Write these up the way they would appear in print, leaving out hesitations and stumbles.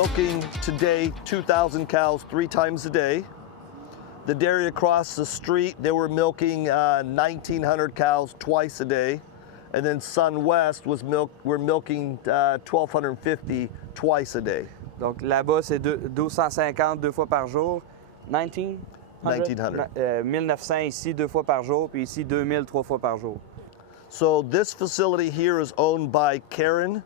milking today 2,000 cows 3 times a day. The dairy across the street, they were milking 1,900 cows twice a day. And then Sun West we're milking 1,250 twice a day. Donc là-bas, c'est 1250 2 fois par jour. 1900? 1900 ici 2 fois par jour, puis ici 2000 3 fois par jour. So this facility here is owned by Karen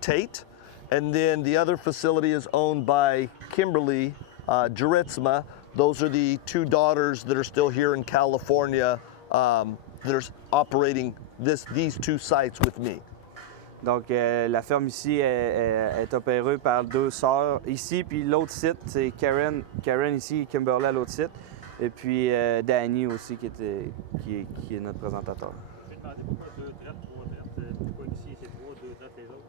Tate, and then the other facility is owned by Kimberly Jaritsma. Those are the 2 daughters that are still here in California that are operating these 2 sites with me. Donc la ferme ici est opérée par 2 sœurs ici, puis l'autre site, c'est Karen ici et Kimberly à l'autre site, et puis Danny aussi qui est notre présentateur.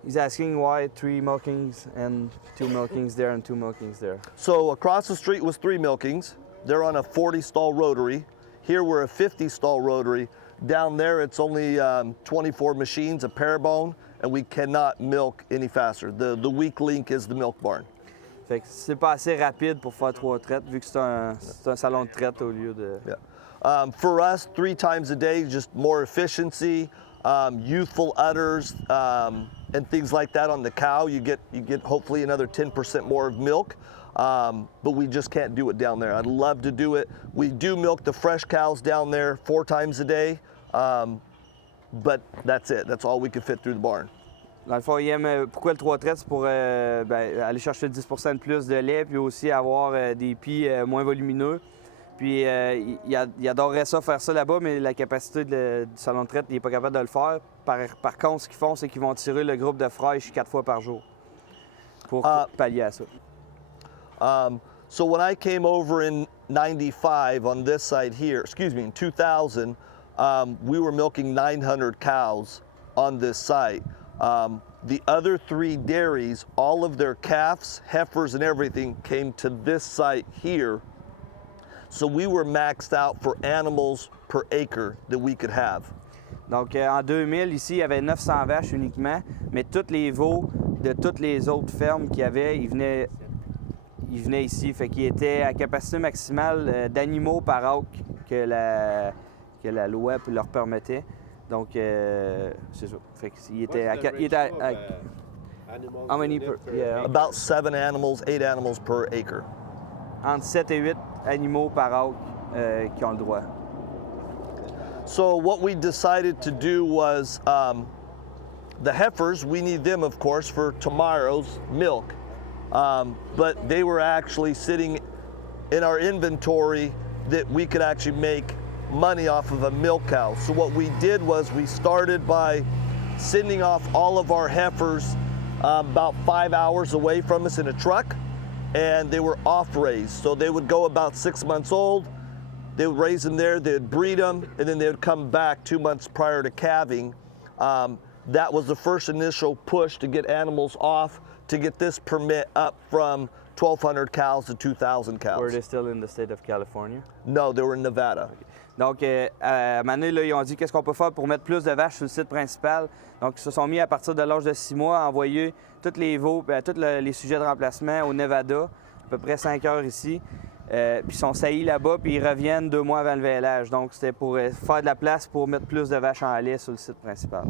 He's asking why 3 milkings and 2 milkings there and 2 milkings there. So across the street was 3 milkings. They're on a 40-stall rotary. Here we're a 50-stall rotary. Down there it's only 24 machines, a pair bone, and we cannot milk any faster. The weak link is the milk barn. Fait que c'est pas assez rapide pour faire 3 traites vu que c'est un salon de traite au lieu de... Yeah. For us, 3 times a day, just more efficiency, youthful udders, and things like that on the cow. You get hopefully another 10% more of milk, but we just can't do it down there. I'd love to do it. We do milk the fresh cows down there 4 times a day, but that's it. That's all we can fit through the barn. Dans le fond, il aime pourquoi le 3 traites, c'est pour aller chercher 10% de plus de lait, puis aussi avoir des pies moins volumineux. Puis il adorerait ça, faire ça là-bas, mais la capacité du salon de traite, il n'est pas capable de le faire. Par contre, ce qu'ils font, c'est qu'ils vont tirer le groupe de fraîches 4 fois par jour pour pallier à ça. So when I came over in 95 on this side here, in 2000, we were milking 900 cows on this site. The other 3 dairies, all of their calves, heifers, and everything came to this site here. So we were maxed out for animals per acre that we could have. Donc en 2000, ici, il y avait 900 vaches uniquement, mais tous les veaux de toutes les autres fermes qu'il y avait, ils venaient ici. Fait qu'ils étaient à capacité maximale d'animaux par acre que la loi leur permettait. Donc c'est ça. Fait qu'il était à how many per, yeah. About 7 animals, 8 animals per acre. Entre 7 et 8 animaux par acre qui ont le droit. So what we decided to do was the heifers, we need them of course for tomorrow's milk, but they were actually sitting in our inventory that we could actually make money off of a milk cow. So what we did was we started by sending off all of our heifers about 5 hours away from us in a truck, and they were off-raised. So they would go about 6 months old, they would raise them there, they'd breed them, and then they would come back 2 months prior to calving. That was the first initial push to get animals off, to get this permit up from 1,200 cows to 2,000 cows. Were they still in the state of California? No, they were in Nevada. Okay. Donc, à un moment donné, là, ils ont dit qu'est-ce qu'on peut faire pour mettre plus de vaches sur le site principal. Donc, ils se sont mis à partir de l'âge de 6 mois à envoyer tous les veaux, tous les sujets de remplacement au Nevada, à peu près 5 heures ici. Puis ils sont saillis là-bas, puis ils reviennent 2 mois avant le vêlage. Donc, c'était pour faire de la place pour mettre plus de vaches en lait sur le site principal.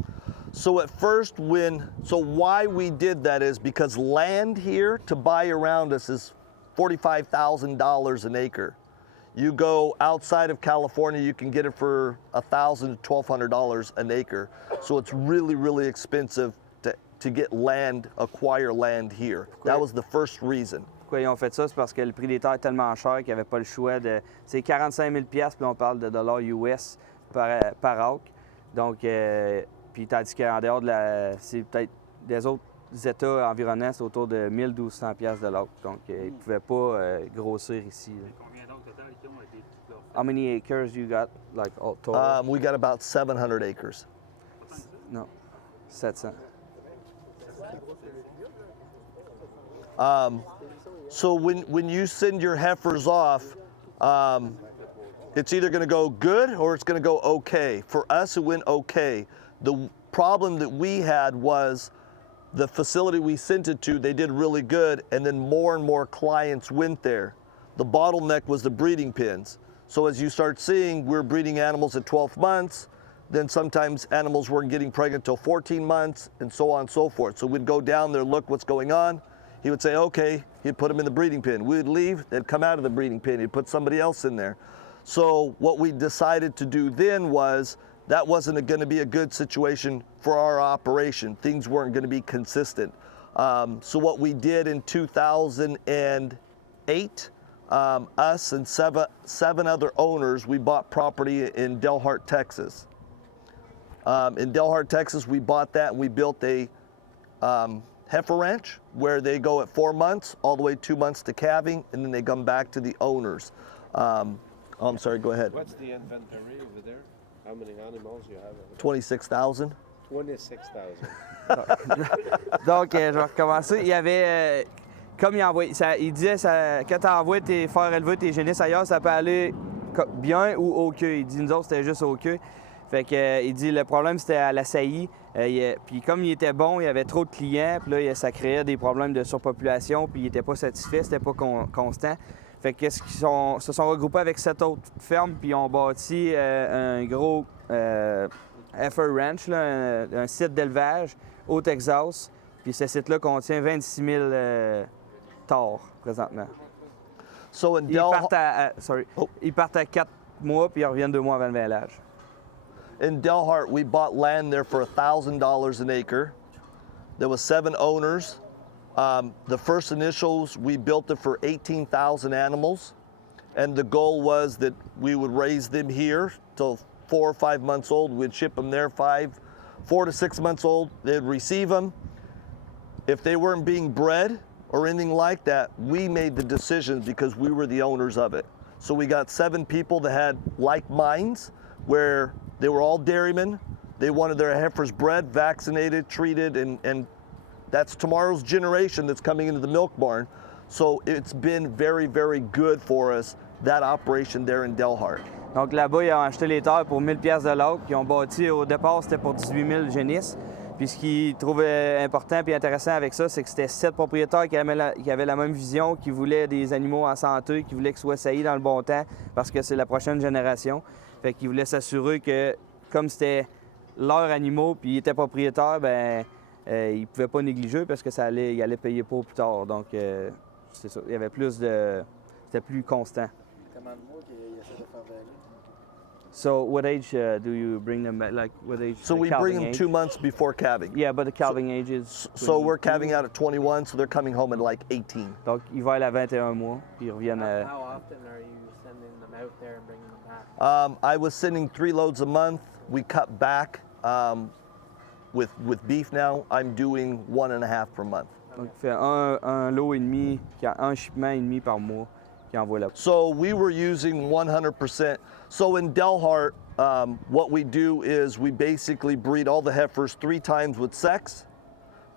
So at first why we did that is because land here to buy around us is $45,000 an acre. You go outside of California, you can get it for $1,000 to $1,200 an acre. So it's really, really expensive to get land, acquire land here. That was the first reason. Pourquoi ils ont fait ça? C'est parce que le prix des terres est tellement cher qu'ils n'avaient pas le choix de... C'est 45 000 $, puis on parle de dollars US par acre. Donc, puis tandis qu'en dehors de c'est peut-être des autres États environnants, c'est autour de 1 200 $ de l'acre. Donc, ils ne pouvaient pas grossir ici. Combien d'acres total qui ont été tout leur fait? How many acres you got, like all total? We got about 700 acres. No, 700. So when you send your heifers off, it's either going to go good or it's going to go okay. For us, it went okay. The problem that we had was the facility we sent it to, they did really good, and then more and more clients went there. The bottleneck was the breeding pens. So as you start seeing, we're breeding animals at 12 months, then sometimes animals weren't getting pregnant till 14 months, and so on and so forth. So we'd go down there, look what's going on. He would say, okay, he'd put them in the breeding pen. We'd leave, they'd come out of the breeding pen, he'd put somebody else in there. So what we decided to do then was, that wasn't going to be a good situation for our operation. Things weren't going to be consistent. So what we did in 2008, us and seven other owners, we bought property in Delhart, Texas. In Delhart, Texas, we bought that and we built a heifer ranch where they go at 4 months, all the way 2 months to calving, and then they come back to the owners. I'm sorry, go ahead. What's the inventory over there? How many animals you have over there? 26,000. 26,000. Donc, je vais recommencer. Il y avait, comme il envoyait, il disait, quand tu envoies tes faire élever tes génisses ailleurs, ça peut aller bien ou au queue. Il dit, nous autres, c'était juste au queue. Fait que, il dit, le problème, c'était à la saillie. Puis comme il était bon, il y avait trop de clients. Puis là, ça créait des problèmes de surpopulation. Puis il n'était pas satisfait, c'était pas constant. Fait que se sont regroupés avec 7 autres fermes, puis ils ont bâti un gros heifer ranch, là, un site d'élevage au Texas. Puis ce site-là contient 26 000 taures présentement. So in Ils partent à 4 mois, puis ils reviennent 2 mois avant le vélage. In Delhart, we bought land there for $1,000 an acre. There was 7 owners. The first initials, we built it for 18,000 animals, and the goal was that we would raise them here till 4 or 5 months old. We'd ship them there 4 to 6 months old. They'd receive them. If they weren't being bred or anything like that, we made the decisions because we were the owners of it. So we got 7 people that had like minds, where they were all dairymen. They wanted their heifers bred, vaccinated, treated, and that's tomorrow's generation that's coming into the milk barn. So it's been very, very good for us, that operation there in Delhart. Donc là-bas, ils ont acheté les terres pour 1000 pièces de l'acre. Ils ont bâti, au départ, c'était pour 18 000 génisses. Puis ce qu'ils trouvaient important et intéressant avec ça, c'est que c'était 7 propriétaires qui avaient la même vision, qui voulaient des animaux en santé, qui voulaient qu'ils soient saillis dans le bon temps, parce que c'est la prochaine génération. Fait qu'ils voulaient s'assurer que, comme c'était leurs animaux, puis ils étaient propriétaires, ben ils ne pouvaient pas négliger parce que ils allaient payer pour plus tard. Donc, c'est ça. Il y avait plus de... C'était plus constant. Comment de mois qu'ils essaient de faire valer? So, what age do you bring them back? Like, what age? So we bring them 2 months before calving. Yeah, but the calving age is... So we're calving out at 21, so they're coming home at like 18. Donc, ils vont à 21 mois, puis ils reviennent à... How often are you sending them out there and bringing them back? I was sending 3 loads a month. We cut back. With beef now, I'm doing 1.5 per month. Donc, il fait un lot et demi, un shipment et demi par mois qui envoie là. So we were using 100%. So in Delhart, what we do is we basically breed all the heifers 3 times with sex.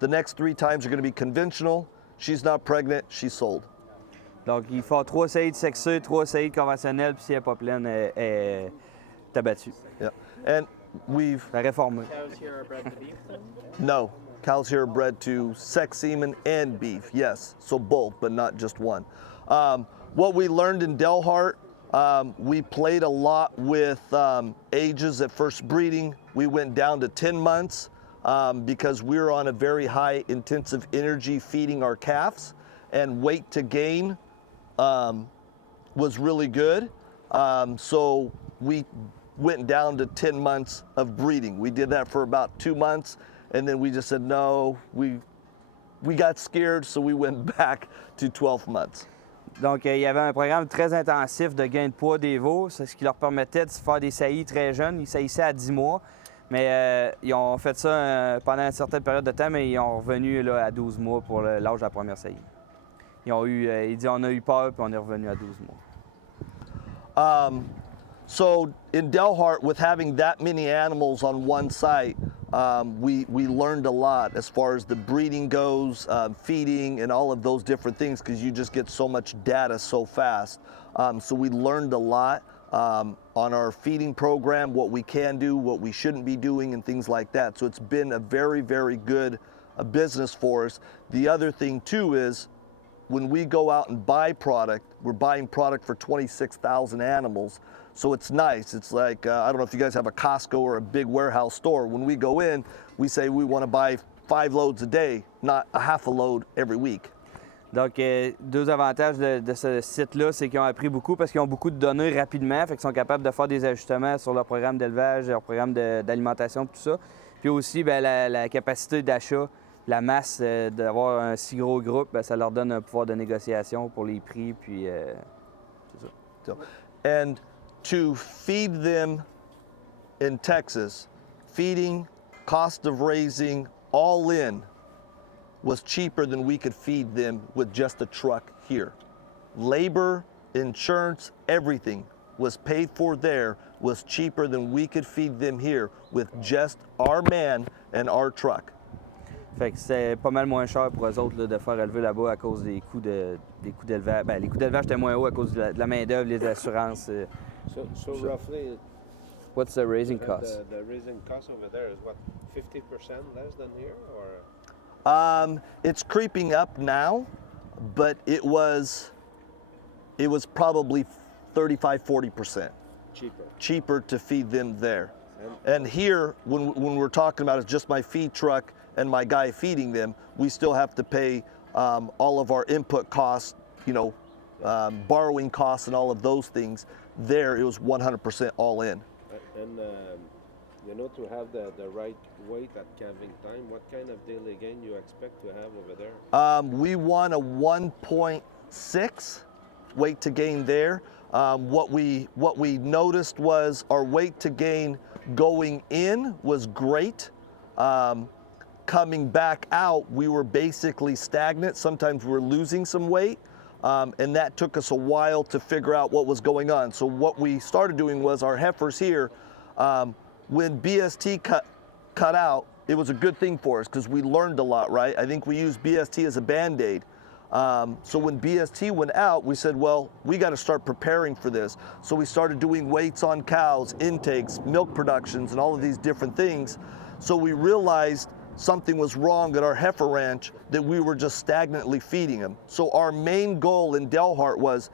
The next 3 times are going to be conventional. She's not pregnant, she's sold. Donc, il faut 3 saillies de sexuées, 3 saillies conventionnelles, puis si elle n'est pas pleine, elle est abattue. Yeah. And we've... Réformée. Cows here are bred to beef then? No. Cows here are bred to sex semen and beef, yes. So both, but not just one. What we learned in Delhart, we played a lot with ages at first breeding. We went down to 10 months because we were on a very high intensive energy feeding our calves, and weight to gain was really good. So we went down to 10 months of breeding. We did that for about 2 months, and then we just said no. We got scared, so we went back to 12 months. Donc, il y avait un programme très intensif de gain de poids des veaux, c'est ce qui leur permettait de se faire des saillies très jeunes. Ils saillissaient à 10 mois, mais ils ont fait ça pendant une certaine période de temps, mais ils ont revenu là, à 12 mois pour l'âge de la première saillie. Il dit on a eu peur, puis on est revenu à 12 mois. So in Delhart, with having that many animals on one site, we learned a lot as far as the breeding goes, feeding, and all of those different things, because you just get so much data so fast. So we learned a lot on our feeding program, what we can do, what we shouldn't be doing, and things like that. So it's been a very, very good a business for us. The other thing too is when we go out and buy product, we're buying product for 26,000 animals. So it's nice. It's like, I don't know if you guys have a Costco or a big warehouse store. When we go in, we say we want to buy 5 loads a day, not a half a load every week. Donc, deux avantages de ce site-là, c'est qu'ils ont appris beaucoup parce qu'ils ont beaucoup de données rapidement, fait qu'ils sont capables de faire des ajustements sur leur programme d'élevage, leur programme d'alimentation, tout ça. Puis aussi, bien, la capacité d'achat, la masse d'avoir un si gros groupe, bien, ça leur donne un pouvoir de négociation pour les prix, puis c'est ça. And to feed them in Texas, feeding, cost of raising, all in, was cheaper than we could feed them with just a truck here. Labor, insurance, everything was paid for there, was cheaper than we could feed them here with just our man and our truck. Fait que c'était pas mal moins cher pour eux autres là, de faire élever là-bas à cause des coûts d'élevage. Ben, les coûts d'élevage étaient moins hauts à cause de la main-d'œuvre, les assurances. So roughly, What's the raising cost? the raising cost over there is what, 50% less than here, or? It's creeping up now, but it was probably 35-40% cheaper to feed them there. And here, when we're talking about it's just my feed truck and my guy feeding them, we still have to pay all of our input costs, borrowing costs and all of those things. There, it was 100% all in. And to have the right weight at calving time, what kind of daily gain you expect to have over there? We won a 1.6 weight to gain there. What we noticed was our weight to gain going in was great. Coming back out, we were basically stagnant. Sometimes we were losing some weight, and that took us a while to figure out what was going on. So what we started doing was our heifers here, when BST cut out, it was a good thing for us because we learned a lot, right? I think we used BST as a Band-Aid. So when BST went out, we said, well, we got to start preparing for this. So we started doing weights on cows, intakes, milk productions, and all of these different things. So we realized something was wrong at our heifer ranch, that we were just stagnantly feeding them. So our main goal in Delhart was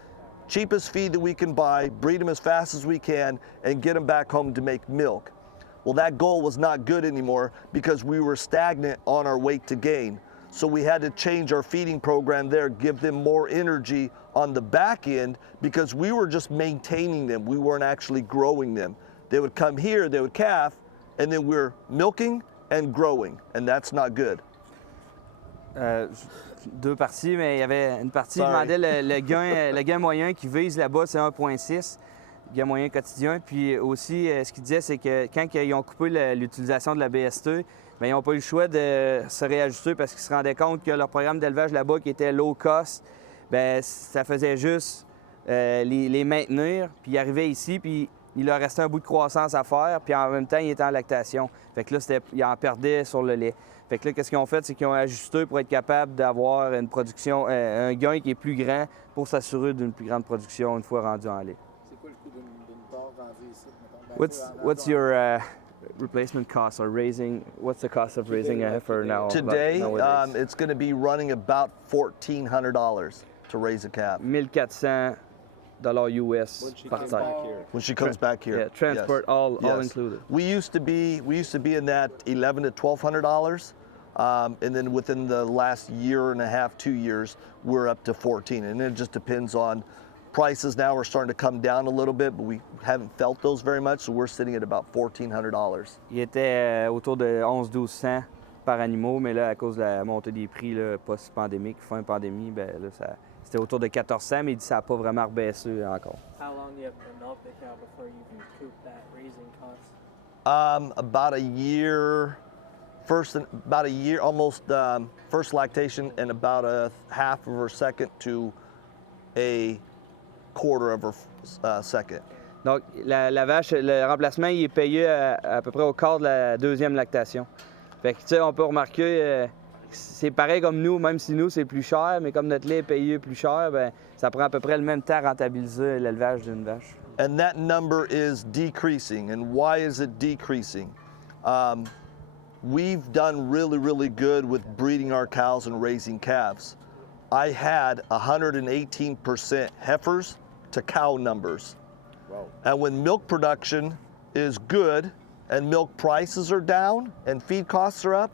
cheapest feed that we can buy, breed them as fast as we can, and get them back home to make milk. Well, that goal was not good anymore because we were stagnant on our weight to gain. So we had to change our feeding program there, give them more energy on the back end because we were just maintaining them. We weren't actually growing them. They would come here, they would calf, and then we're milking and growing, and that's not good. Deux parties, mais il y avait une partie qui demandait le gain moyen qui vise là-bas, c'est 1,6, gain moyen quotidien. Puis aussi, ce qu'il disait, c'est que quand ils ont coupé l'utilisation de la BST, bien, ils n'ont pas eu le choix de se réajuster parce qu'ils se rendaient compte que leur programme d'élevage là-bas, qui était low cost, bien, ça faisait juste les maintenir. Puis ils arrivaient ici, puis il leur restait un bout de croissance à faire, puis en même temps, ils étaient en lactation. Fait que là, ils en perdaient sur le lait. Fait que là, qu'est-ce qu'ils ont fait, c'est qu'ils ont ajusté pour être capables d'avoir une production, un gain qui est plus grand pour s'assurer d'une plus grande production une fois rendu en lait. C'est quoi le coût d'une part rendue ici, mettons? What's your replacement cost or raising? What's the cost of raising a heifer now? Today, it's going to be running about $1,400 to raise a calf. $1,400 US par tête. When she comes back here. Yeah, transport, yes. all Yes. included. We used to be in that $1,100 to $1,200, and then within the last year and a half, 2 years, we're up to $1,400, and it just depends on prices. Now we're starting to come down a little bit, but we haven't felt those very much, so we're sitting at about $1,400. Il était autour de 1100-1200 par animaux, mais là, à cause de la montée des prix post-pandémique, fin pandémie, ben là, c'était autour de 1400, mais il dit que ça n'a pas vraiment rebaissé encore. How long do you have to milk the cow before you recoup that raising cost? About a year, almost first lactation, and about a half of her second to a quarter of her second. Donc, la vache, le remplacement, il est payé à peu près au quart de la deuxième lactation. Fait que, tu sais, on peut remarquer, c'est pareil comme nous, même si nous, c'est plus cher, mais comme notre lait est payé plus cher, ben, ça prend à peu près le même temps à rentabiliser l'élevage d'une vache. And that number is decreasing. And why is it decreasing? we've done really, really good with breeding our cows and raising calves. I had 118% heifers to cow numbers. Wow. And when milk production is good and milk prices are down and feed costs are up,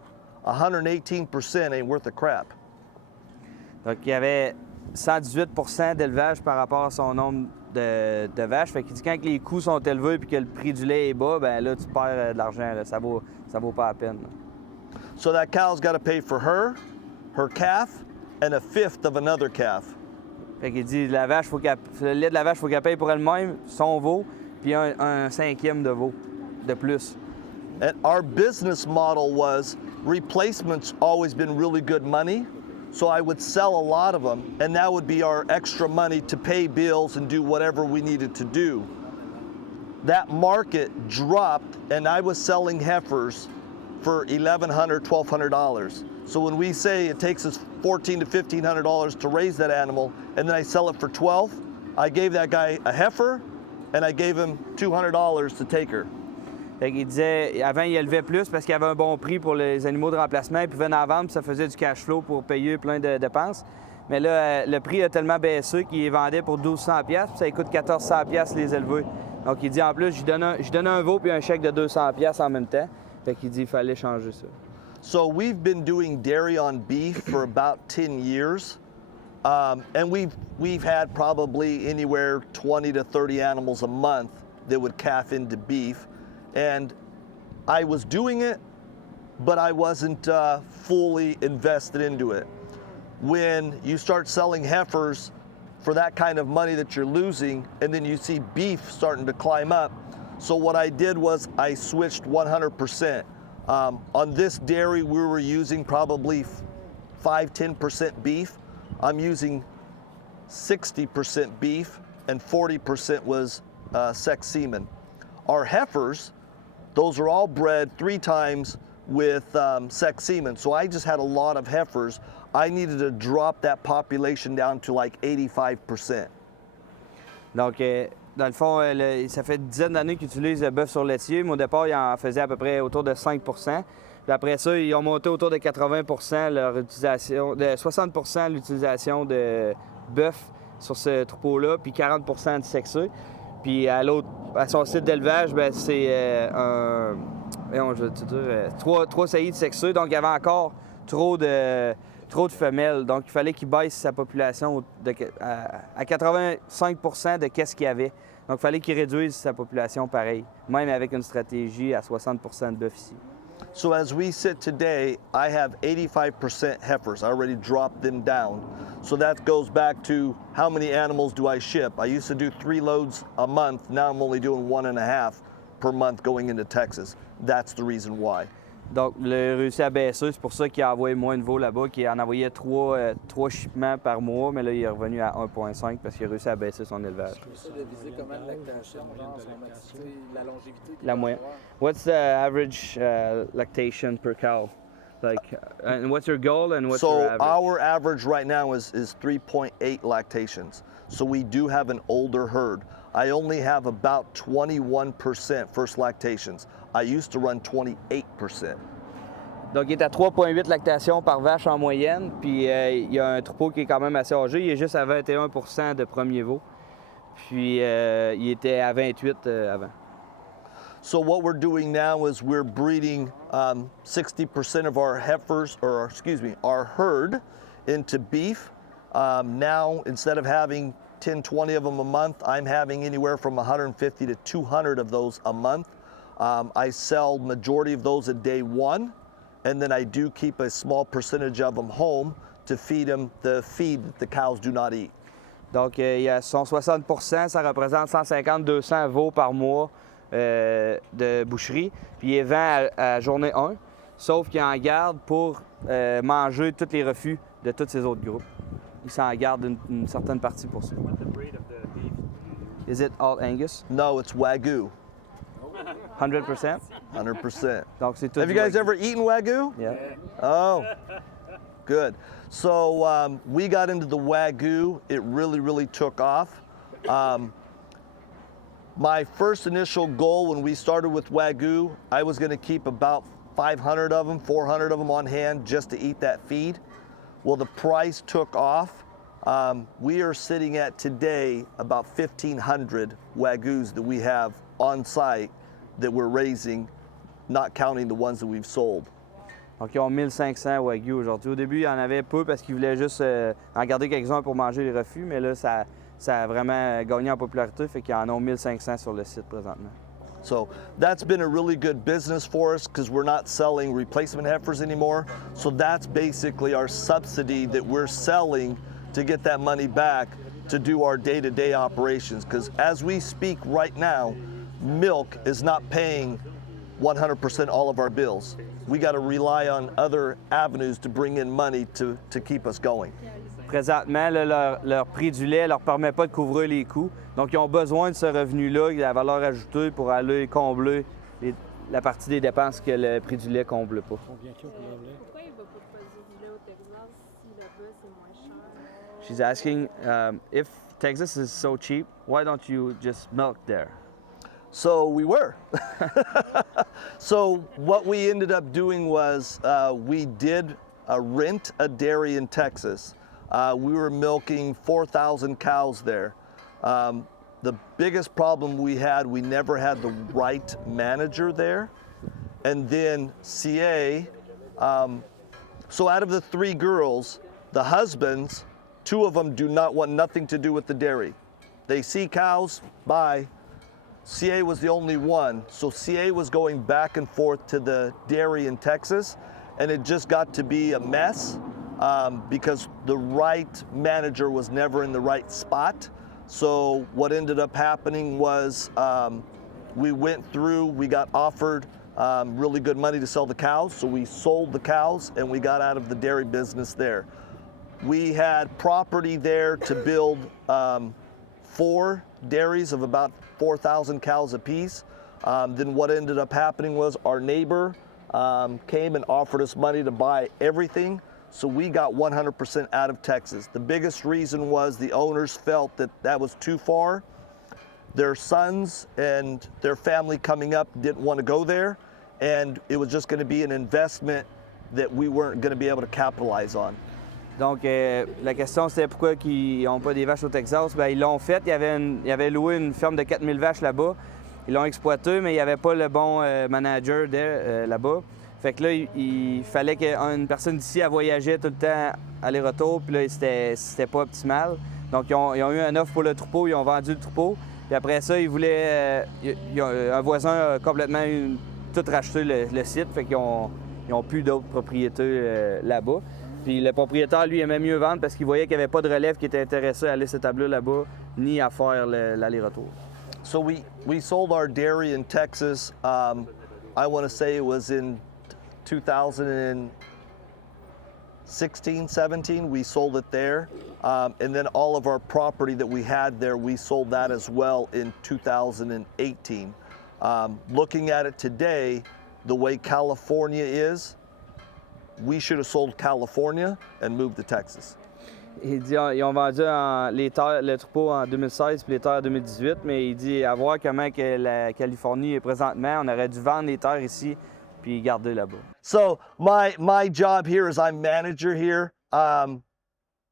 118% ain't worth a crap. Donc, il y avait 118 d'élevage par rapport à son nombre de vaches. Fait qu'il dit quand les coûts sont élevés et que le prix du lait est bas, ben là, tu perds de l'argent. Là. Ça vaut pas la peine. Là. So that cow's got to pay for her calf, and a fifth of another calf. Fait qu'il dit le lait de la vache, il faut qu'elle paye pour elle-même, son veau, puis un cinquième de veau de plus. And our business model was replacements always been really good money. So I would sell a lot of them, and that would be our extra money to pay bills and do whatever we needed to do. That market dropped, and I was selling heifers for $1,100, $1,200. So when we say it takes us $1,400 to $1,500 to raise that animal, and then I sell it for $12, I gave that guy a heifer, and I gave him $200 to take her. Fait qu'il disait, avant, il élevait plus parce qu'il y avait un bon prix pour les animaux de remplacement. Il pouvait en vendre, puis ça faisait du cash flow pour payer plein de dépenses. Mais là, le prix a tellement baissé qu'il vendait pour 1200$, puis ça coûte 1400$ les élever. Donc, il dit, en plus, je donnais un veau puis un chèque de 200$ en même temps. Fait qu'il dit, il fallait changer ça. So we've been doing dairy on beef for about 10 years. And we've had probably anywhere 20 to 30 animals a month that would calf into beef. And I was doing it, but I wasn't fully invested into it. When you start selling heifers for that kind of money that you're losing, and then you see beef starting to climb up, so what I did was I switched 100%. On this dairy, we were using probably 5-10% beef. I'm using 60% beef, and 40% was sex semen. Our heifers, those are all bred 3 times with sex semen. So I just had a lot of heifers. I needed to drop that population down to like 85%. Donc, dans le fond, ça fait une dizaine d'années qu'ils utilisent le bœuf sur laitier, mais au départ, ils en faisaient à peu près autour de 5 %. Puis après ça, ils ont monté autour de 80 % leur utilisation, de 60 l'utilisation de bœuf sur ce troupeau-là, puis 40 de sexé. Puis à son site d'élevage, ben, c'est trois saillies de sexueux. Donc, il y avait encore trop de femelles. Donc, il fallait qu'il baisse sa population à 85 % de qu'est-ce qu'il y avait. Donc, il fallait qu'il réduise sa population pareil, même avec une stratégie à 60 % de bœuf ici. So as we sit today, I have 85% heifers. I already dropped them down. So that goes back to how many animals do I ship? I used to do 3 loads a month. Now I'm only doing 1.5 per month going into Texas. That's the reason why. Donc, il a réussi à baisser. C'est pour ça qu'il a envoyé moins de veaux là-bas, qu'il en envoyait 3 shipments par mois, mais là, il est revenu à 1,5 parce qu'il a réussi à baisser son élevage. J'essaie de viser comment la lactation, genre, son activité, la longévité. La moyenne. What's the average lactation per cow? Like, and what's your goal and what's your So average? our average right now is 3.8 lactations. So we do have an older herd. I only have about 21% first lactations. I used to run 28%. Donc, il est à 3,8 lactations par vache en moyenne, puis il y a un troupeau qui est quand même assez âgé. Il est juste à 21 % de premier veau, puis il était à 28 avant. So what we're doing now is we're breeding 60% of our heifers, or excuse me, our herd into beef. Now, instead of having 10, 20 of them a month, I'm having anywhere from 150 to 200 of those a month. I sell majority of those at day 1, and then I do keep a small percentage of them home to feed them the feed that the cows do not eat. Donc, il y a son 60 %, ça représente 150-200 veaux par mois de boucherie, puis il vend à journée 1, sauf qu'il en garde pour manger tous les refus de tous ces autres groupes. Il s'en garde une certaine partie pour ça. What the breed of the beef do you use? Is it all Angus? No, it's Wagyu, 100%? 100%. Donc, c'est tout Have du you guys Wagyu. ever eaten Wagyu? Yeah. Oh, good. So we got into the Wagyu. It really, really took off. My first initial goal when we started with Wagyu, I was going to keep about 500 of them, 400 of them on hand just to eat that feed. Well, the price took off. We are sitting at today about 1,500 Wagyus that we have on site that we're raising, not counting the ones that we've sold. Donc, ils ont 1500 Wagyu aujourd'hui. Au début, il y en avait peu parce qu'ils voulaient juste en garder quelques-uns pour manger les refus, mais là, ça a vraiment gagné en popularité, fait qu'ils en ont 1500 sur le site présentement. So that's been a really good business for us because we're not selling replacement heifers anymore. So that's basically our subsidy that we're selling to get that money back to do our day-to-day operations. Because as we speak right now, milk is not paying 100% all of our bills. We got to rely on other avenues to bring in money to keep us going. Présentement, là, leur prix du lait ne leur permet pas de couvrir les coûts. Donc, ils ont besoin de ce revenu-là, de la valeur ajoutée, pour aller combler la partie des dépenses que le prix du lait ne comble pas. Pourquoi il ne va pas produire du lait au Texas si là-bas c'est moins cher? She's asking if Texas is so cheap, why don't you just milk there? So we were. So what we ended up doing was we did rent a dairy in Texas. We were milking 4,000 cows there. The biggest problem we had, we never had the right manager there. And then CA, so out of the 3 girls, the husbands, 2 of them do not want nothing to do with the dairy. They see cows, bye. CA was the only one. So CA was going back and forth to the dairy in Texas, and it just got to be a mess. Because the right manager was never in the right spot. So what ended up happening was we went through, we got offered really good money to sell the cows, so we sold the cows and we got out of the dairy business there. We had property there to build 4 dairies of about 4,000 cows apiece. Then what ended up happening was our neighbor came and offered us money to buy everything. So we got 100% out of Texas. The biggest reason was the owners felt that that was too far. Their sons and their family coming up didn't want to go there, and it was just going to be an investment that we weren't going to be able to capitalize on. Donc, la question, c'était pourquoi ils n'ont pas des vaches au Texas. Bien, ils l'ont fait. Ils avaient loué une ferme de 4000 vaches là-bas. Ils l'ont exploité, mais il n'y avait pas le bon manager là-bas. Fait que là, il fallait qu'une personne d'ici, elle voyageait tout le temps aller-retour, puis là, c'était pas optimal. Donc, ils ont eu une offre pour le troupeau, ils ont vendu le troupeau. Puis après ça, ils voulaient... un voisin a complètement tout racheté le site, fait qu'ils n'ont plus d'autres propriétés là-bas. Puis le propriétaire, lui, aimait mieux vendre parce qu'il voyait qu'il n'y avait pas de relève qui était intéressé à aller s'établir là-bas, ni à faire l'aller-retour. So we sold our dairy in Texas. I want to say it was in 2016, 17, we sold it there. And then all of our property that we had there, we sold that as well in 2018. Looking at it today, the way California is, we should have sold California and moved to Texas. Il dit ils ont vendu le troupeau en 2016 puis les terres en 2018, mais il dit à voir comment que la Californie est présentement, on aurait dû vendre les terres ici puis garder là-bas. So my job here is I'm manager here. I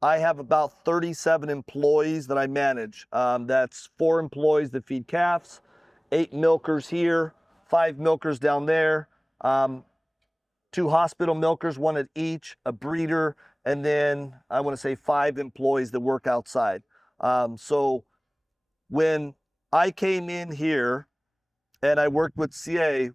have about 37 employees that I manage. That's 4 employees that feed calves, 8 milkers here, 5 milkers down there, 2 hospital milkers, 1 at each, a breeder, and then I want to say 5 employees that work outside. So when I came in here and I worked with CA,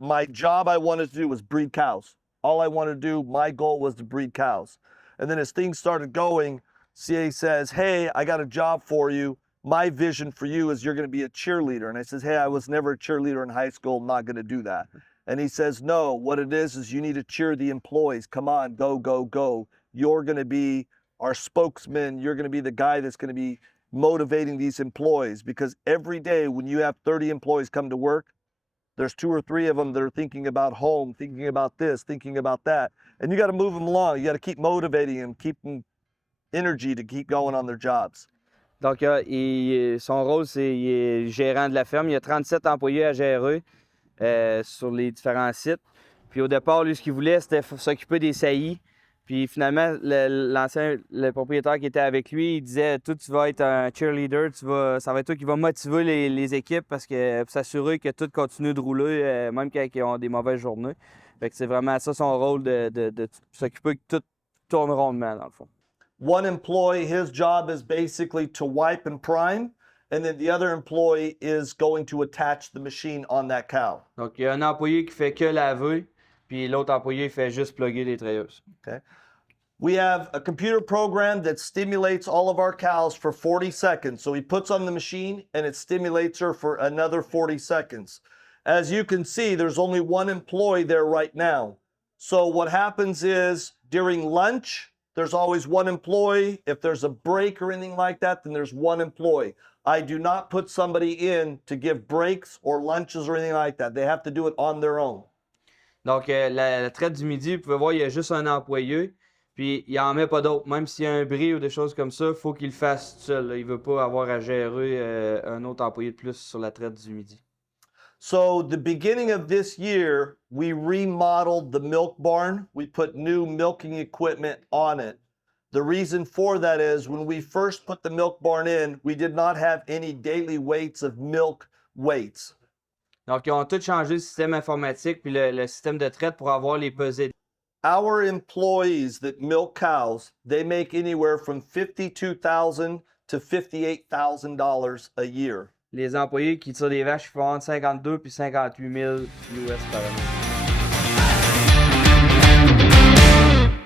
my job I wanted to do was breed cows. All I wanted to do, my goal was to breed cows. And then as things started going, CA says, hey, I got a job for you. My vision for you is you're going to be a cheerleader. And I says, hey, I was never a cheerleader in high school. I'm not going to do that. And he says, no, what it is you need to cheer the employees. Come on, go, go, go. You're going to be our spokesman. You're going to be the guy that's going to be motivating these employees. Because every day when you have 30 employees come to work, there's 2 or 3 of them that are thinking about home, thinking about this, thinking about that. And you got to move them along. You got to keep motivating them, keep them energy to keep going on their jobs. Donc, son rôle, c'est qu'il est gérant de la ferme. Il y a 37 employés à gérer. sur les différents sites. Puis au départ, lui, ce qu'il voulait, c'était s'occuper des saillies. Puis finalement, le propriétaire qui était avec lui, il disait, toi, tu vas être un cheerleader, ça va être toi qui va motiver les équipes pour s'assurer que tout continue de rouler, même quand ils ont des mauvaises journées. Fait que c'est vraiment ça son rôle de s'occuper que tout tourne rondement, dans le fond. One employee, his job is basically to wipe and prime, and then the other employee is going to attach the machine on that cow. Donc, il y a un employé qui fait que laver, puis l'autre employé fait juste plugger les trayeuses. Okay. We have a computer program that stimulates all of our cows for 40 seconds. So he puts on the machine and it stimulates her for another 40 seconds. As you can see, there's only one employee there right now. So what happens is during lunch, there's always one employee. If there's a break or anything like that, then there's one employee. I do not put somebody in to give breaks or lunches or anything like that. They have to do it on their own. Donc, la traite du midi, vous pouvez voir, il y a juste un employé, puis il n'en met pas d'autres. Même s'il y a un bris ou des choses comme ça, il faut qu'il le fasse tout seul. Là. Il ne veut pas avoir à gérer un autre employé de plus sur la traite du midi. So the beginning of this year, we remodeled the milk barn. We put new milking equipment on it. The reason for that is when we first put the milk barn in, we did not have any daily weights of milk weights. Donc, ils ont tout changé le système informatique puis le système de traite pour avoir les pesées. Our employees that milk cows, they make anywhere from $52,000 to $58,000 a year. Les employés qui tirent des vaches font entre 52 puis 58 000 US par année.